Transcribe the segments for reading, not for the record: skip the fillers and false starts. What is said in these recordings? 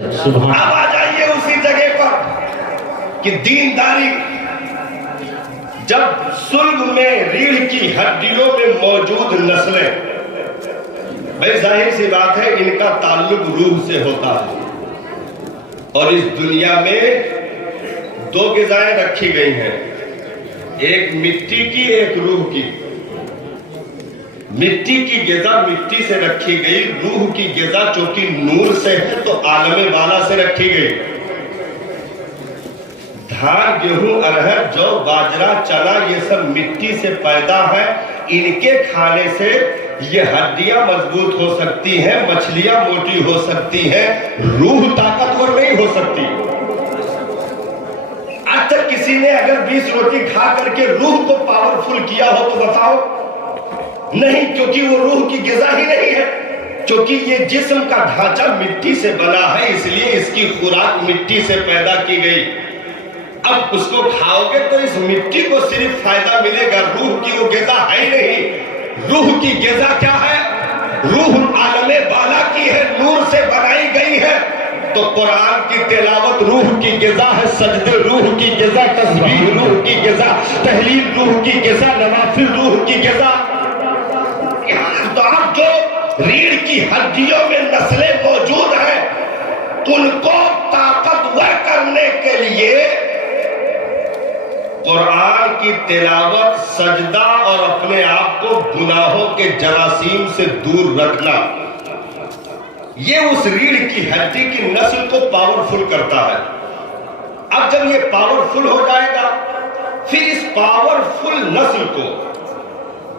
اب آ جائیے اسی جگہ پر کہ دینداری جب صلب میں ریڑھ کی ہڈیوں میں موجود نسلیں، بھئی ظاہر سی بات ہے ان کا تعلق روح سے ہوتا ہے، اور اس دنیا میں دو غذائیں رکھی گئی ہیں، ایک مٹی کی ایک روح کی۔ مٹی کی غذا مٹی سے رکھی گئی، روح کی غذا چونکہ نور سے ہے تو عالم بالا سے رکھی گئی۔ دھان، گیہوں، ارہر، جو، باجرہ، چنا یہ سب مٹی سے پیدا ہے، ان کے کھانے سے یہ ہڈیاں مضبوط ہو سکتی ہیں، مچھلیاں موٹی ہو سکتی ہیں، روح طاقتور نہیں ہو سکتی۔ آج تک کسی نے اگر 20 روٹی کھا کر کے روح کو پاورفل کیا ہو تو بتاؤ؟ نہیں، کیونکہ وہ روح کی غذا ہی نہیں ہے، کیونکہ یہ جسم کا ڈھانچہ مٹی سے بنا ہے، اس لیے اس کی خوراک مٹی سے پیدا کی گئی۔ اب اس کو کھاؤ گے تو اس مٹی کو صرف فائدہ ملے گا، روح کی وہ غذا ہے ہی نہیں۔ روح کی غذا کیا ہے؟ روح عالم بالا کی ہے، نور سے بنائی گئی ہے۔ تو قرآن کی تلاوت روح کی غذا ہے، سجدے روح کی غذا، تسبیح روح کی غذا، تحلیل روح کی غذا، نوافل روح کی غذا۔ تو اب جو ریڑھ کی ہڈیوں میں نسلیں موجود ہیں ان کو طاقتور کرنے کے لیے قرآن کی تلاوت، سجدہ اور اپنے آپ کو گناہوں کے جراثیم سے دور رکھنا، یہ اس ریڑھ کی ہڈی کی نسل کو پاورفل کرتا ہے۔ اب جب یہ پاورفل ہو جائے گا، پھر اس پاورفل نسل کو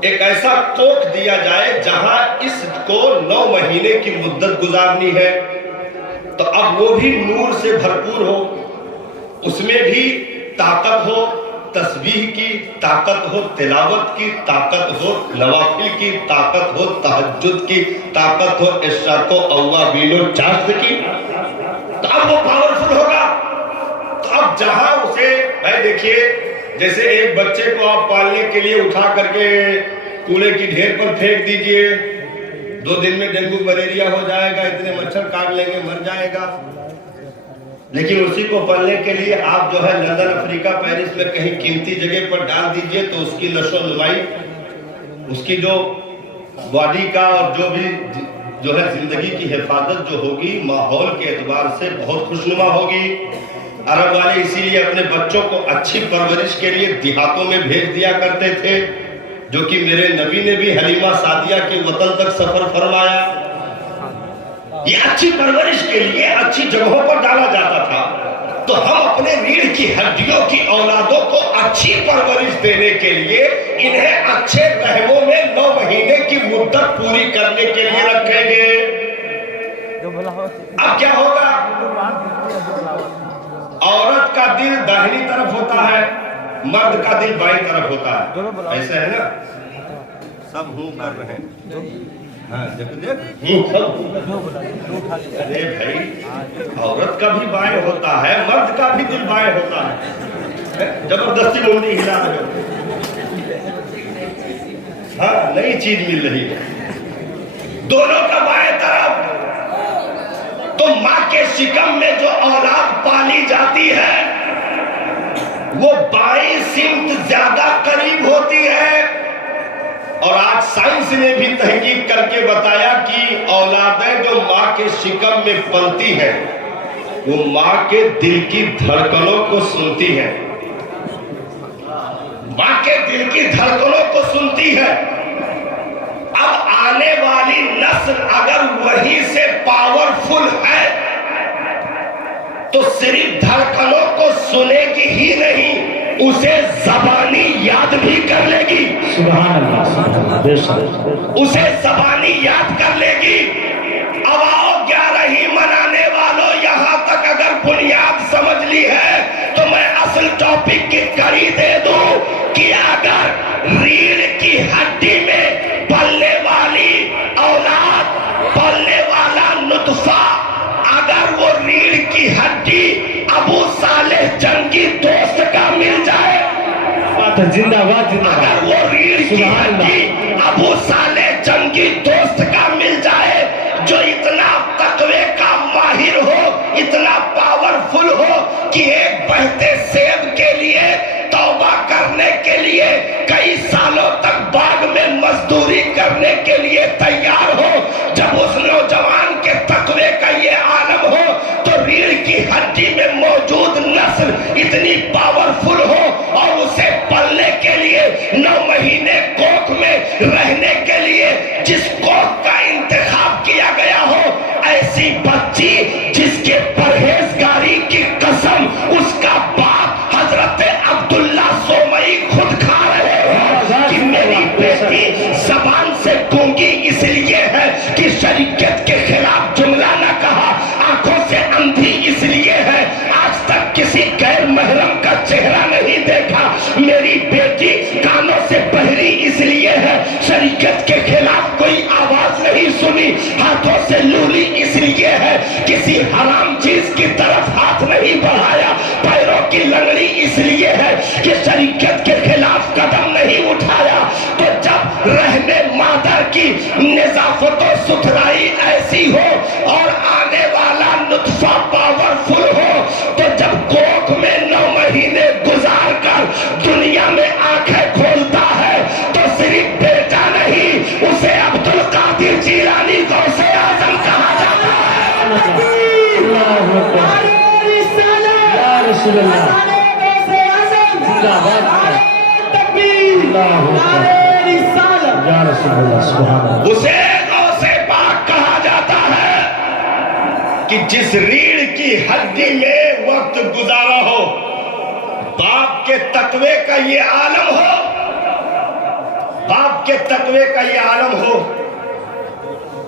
ایک ایسا کوکھ دیا جائے جہاں اس کو 9 مہینے کی مدت گزارنی ہے، تو اب وہ بھی نور سے بھرپور ہو، اس میں بھی طاقت ہو، تسبیح کی طاقت ہو، تلاوت کی طاقت ہو، نوافل کی طاقت ہو، تہجد کی طاقت ہو، اشراق و اوابین و چاشت کی، تو اب وہ پاورفل ہوگا۔ تو اب جہاں اسے دیکھیے، جیسے ایک بچے کو آپ پالنے کے لیے اٹھا کر کے کوڑے کی ڈھیر پر پھینک دیجئے، 2 دن میں ڈینگو ملیریا ہو جائے گا، اتنے مچھر کاٹ لیں گے، مر جائے گا۔ لیکن اسی کو پالنے کے لیے آپ جو ہے لندن، افریقہ، پیرس میں کہیں قیمتی جگہ پر ڈال دیجئے تو اس کی نشو و نمائی، اس کی جو باڈی کا اور جو بھی جو ہے زندگی کی حفاظت جو ہوگی ماحول کے اعتبار سے بہت خوشنما ہوگی۔ عرب والے اسی لیے اپنے بچوں کو اچھی پرورش کے لیے دیہاتوں میں بھیج دیا کرتے تھے، جو کہ میرے نبی نے بھی حلیمہ سعدیہ کے وطن تک سفر فرمایا۔ یہ اچھی پرورش کے لیے اچھی جگہوں پر ڈالا جاتا تھا۔ تو ہم اپنے ریڑھ کی ہڈیوں کی اولادوں کو اچھی پرورش دینے کے لیے انہیں اچھے رحموں میں 9 مہینے کی مدت پوری کرنے کے لیے رکھیں گے۔ اب کیا ہوگا؟ عورت کا دل داہنی طرف ہوتا ہے، مرد کا دل بائیں طرف ہوتا ہے، ایسا ہے نا؟ سب ہوں کر رہے ہیں، ہاں دیکھ ارے بھائی، عورت کا بھی بائیں ہوتا ہے، مرد کا بھی دل بائیں ہوتا ہے۔ زبردستی منڈی ہلا رہے ہو، ہاں نئی چیز مل رہی ہے، دونوں کا بائیں طرف۔ تو ماں کے شکم میں جو اولاد پالی جاتی ہے وہ بائیں سمت زیادہ قریب ہوتی ہے، اور آج سائنس نے بھی تحقیق کر کے بتایا کہ اولادیں جو ماں کے شکم میں پلتی ہیں وہ ماں کے دل کی دھڑکنوں کو سنتی ہیں، ماں کے دل کی دھڑکنوں کو سنتی ہے۔ اب آنے والی نسل اگر وہی سے پاورفل ہے تو صرف دھڑکنوں کو سنے گی ہی نہیں، اسے زبانی یاد بھی کر لے گی۔ سبحان اللہ، اسے زبانی یاد کر لے گی۔ اب آؤ 11 منانے والوں، یہاں تک اگر بنیاد سمجھ لی ہے تو میں اصل ٹاپک کی کڑی دے دوں کہ اگر ریڑھ کی ہڈی میں پلنے والی اولاد، پلنے والا نطفہ، اگر وہ ریڑھ کی ہڈی ابو صالح جنگی دوست کا مل جائے، اگر وہ ریڑھ کی ہڈی ابو صالح جنگی دوست کا مل جائے جو اتنا تقوی کا ماہر ہو، کہ ایک بہتے سیب کے لیے توبہ کرنے کے لیے کئی سالوں تک باغ میں مزدوری کرنے کے لیے تیار ہو؟ جب اس نوجوان کے تقوی کا یہ عالم ہو تو ریڑھ کی ہڈی میں موجود نسل اتنی پاورفل ہو اور اسے پلنے کے لیے 9 مہینے کوکھ میں رہنے کے لیے جس کوکھ کا انتخاب کیا گیا ہو، ایسی بچی جس کے پرہیزگاری کی قسم اس کا باپ حضرت عبداللہ سومئی خود کھا رہے ہیں کہ میری بیٹی زبان سے گونگی اس لیے ہے کہ شریعت کے خلاف جملہ نہ کہا، آنکھوں سے اندھی اس لیے ہے آج تک کسی غیر محرم کا چہرہ نہیں دیکھا، میری بیٹی کانوں سے بہری اس لیے ہے شریعت کے خلاف کوئی آواز نہیں سنی، ہاتھوں سے لولی اس لیے ہے کسی حرام چیز کی طرف ہاتھ نہیں بڑھایا، پیروں کی لنگڑی اس لیے ہے کہ شریعت کے خلاف قدم نہیں اٹھایا۔ تو جب رحم مادر کی نظافت و ستھرائی ایسی ہو اور آنے والا نطفہ پاورفل ہو تو جب کوکھ میں 9 مہینے گزار کر دنیا میں آنکھیں کھولتا ہے تو صرف بیٹا نہیں، اسے عبدالقادر جیلانی غوث اعظم کہا جاتا ہے۔ اسے غوث پاک کہا جاتا ہے کہ جس ریڑھ کی ہڈی میں وقت گزارا ہو، باپ کے تقوی کا یہ عالم ہو، باپ کے تقوی کا یہ عالم ہو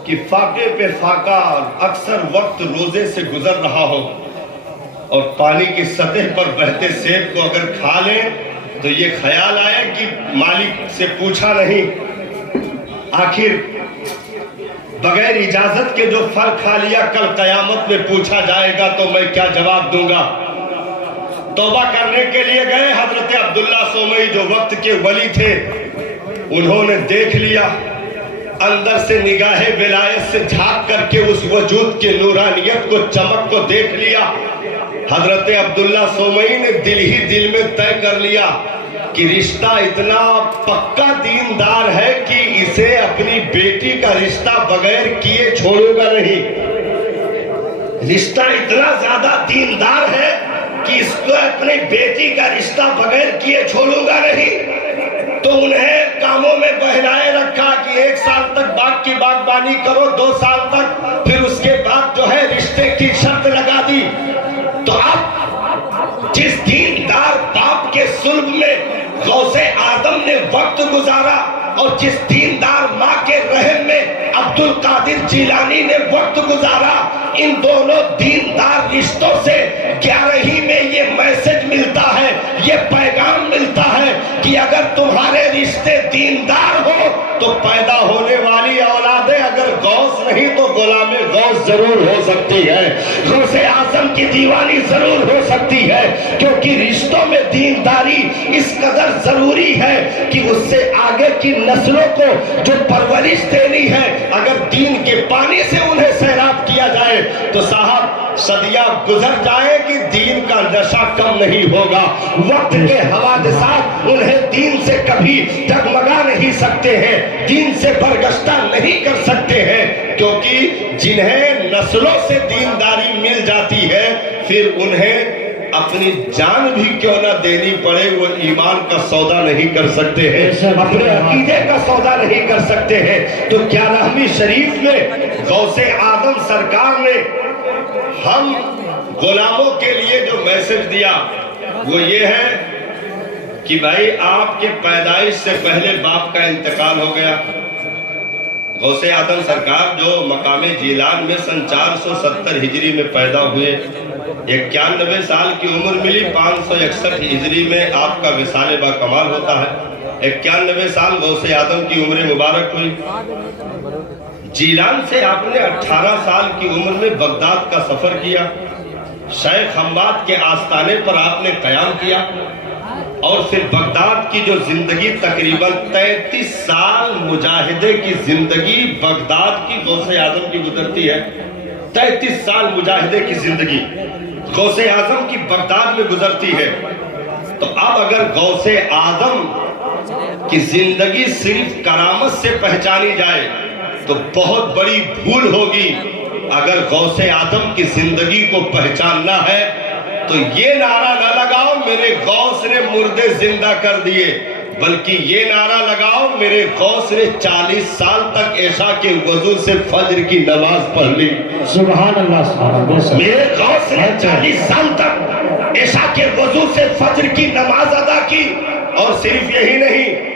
کہ فاقے پہ فاقہ اکثر وقت روزے سے گزر رہا ہو اور پانی کی سطح پر بہتے سیب کو اگر کھا لیں تو یہ خیال آئے کہ مالک سے پوچھا نہیں، آخر بغیر اجازت کے جو پھل کھا لیا کل قیامت میں پوچھا جائے گا تو میں کیا جواب دوں گا؟ توبہ کرنے کے لیے گئے حضرت عبداللہ سومئی جو وقت کے ولی تھے، انہوں نے دیکھ لیا، اندر سے نگاہ ولایت سے جھانک کر کے اس وجود کے نورانیت کو چمک کو دیکھ لیا۔ حضرت عبداللہ سومئی نے دل ہی دل میں طے کر لیا کہ رشتہ اتنا پکا دیندار ہے کہ اسے اپنی بیٹی کا رشتہ بغیر کیے چھوڑوں گا نہیں۔ رشتہ اتنا زیادہ دیندار ہے کہ اس کو اپنی بیٹی کا رشتہ بغیر کیے چھوڑوں گا نہیں۔ تو انہیں کاموں میں بہلائے رکھا کہ 1 سال تک باغ کی باغبانی کرو، 2 سال تک، پھر اس کے بعد جو ہے رشتے کی شرط لگا دی۔ تو اب جس دیندار باپ کے صلب میں غوث اعظم نے وقت گزارا اور جس دیندار ماں کے رحم میں عبدالقادر جیلانی نے وقت گزارا، ان دونوں دیندار رشتوں سے 11ویں میں یہ میسج ملتا ہے، یہ پیغام ملتا ہے کہ اگر تمہارے رشتے دیندار ہو تو پیدا ہونے والی اولادیں اگر غوث نہیں تو غلام غوث ضرور ہو سکتی ہے، غوث اعظم کی دیوانی ضرور ہو سکتی ہے، کیونکہ رشتوں میں دینداری اس قدر ضروری ہے کہ اس سے آگے کی نسلوں کو جو پرورش دینی ہے اگر دین کے پانی سے انہیں سیراب کیا جائے تو صاحب صدیاں گزر جائے کہ دین کا نشہ کم نہیں ہوگا۔ وقت کے حوادثات انہیں دین سے کبھی ڈگمگا نہیں سکتے ہیں، دین سے برگشتہ نہیں کر سکتے ہیں، کیونکہ جنہیں نسلوں سے دینداری مل جاتی ہے پھر انہیں اپنی جان بھی کیوں نہ دینی پڑے وہ ایمان کا سودا نہیں کر سکتے ہیں، اپنے عقیدے کا سودا نہیں کر سکتے ہیں۔ تو 11ویں شریف میں غوث اعظم سرکار نے ہم غلاموں کے لیے جو میسج دیا وہ یہ ہے کہ بھائی آپ کے پیدائش سے پہلے باپ کا انتقال ہو گیا۔ غوث اعظم سرکار جو مقام جیلان میں سن 470 ہجری میں پیدا ہوئے، 91 سال کی عمر ملی، 561 ہجری میں آپ کا وصال با کمال ہوتا ہے۔ 91 سال غوث اعظم کی عمر مبارک ہوئی۔ جیلان سے آپ نے 18 سال کی عمر میں بغداد کا سفر کیا، شیخ حماد کے آستانے پر آپ نے قیام کیا اور پھر بغداد کی جو زندگی تقریباً 33 سال مجاہدے کی زندگی بغداد کی غوث اعظم کی گزرتی ہے، 33 سال مجاہدے کی زندگی۔ غوث اعظم کی بغداد میں گزرتی ہے، تو اب اگر غوث اعظم کی زندگی صرف کرامت سے پہچانی جائے تو بہت بڑی بھول ہوگی۔ اگر غوث اعظم کی زندگی کو پہچاننا ہے تو یہ نعرہ نہ لگاؤ میرے غوث نے مردے زندہ کر دیے، بلکہ یہ نعرہ لگاؤ میرے غوث نے 40 سال تک عشاء کے وضو سے فجر کی نماز پڑھ لی۔ سبحان اللہ، سبحان اللہ۔ میرے غوث نے 40 سال تک عشاء کے وضو سے فجر کی نماز ادا کی، اور صرف یہی نہیں،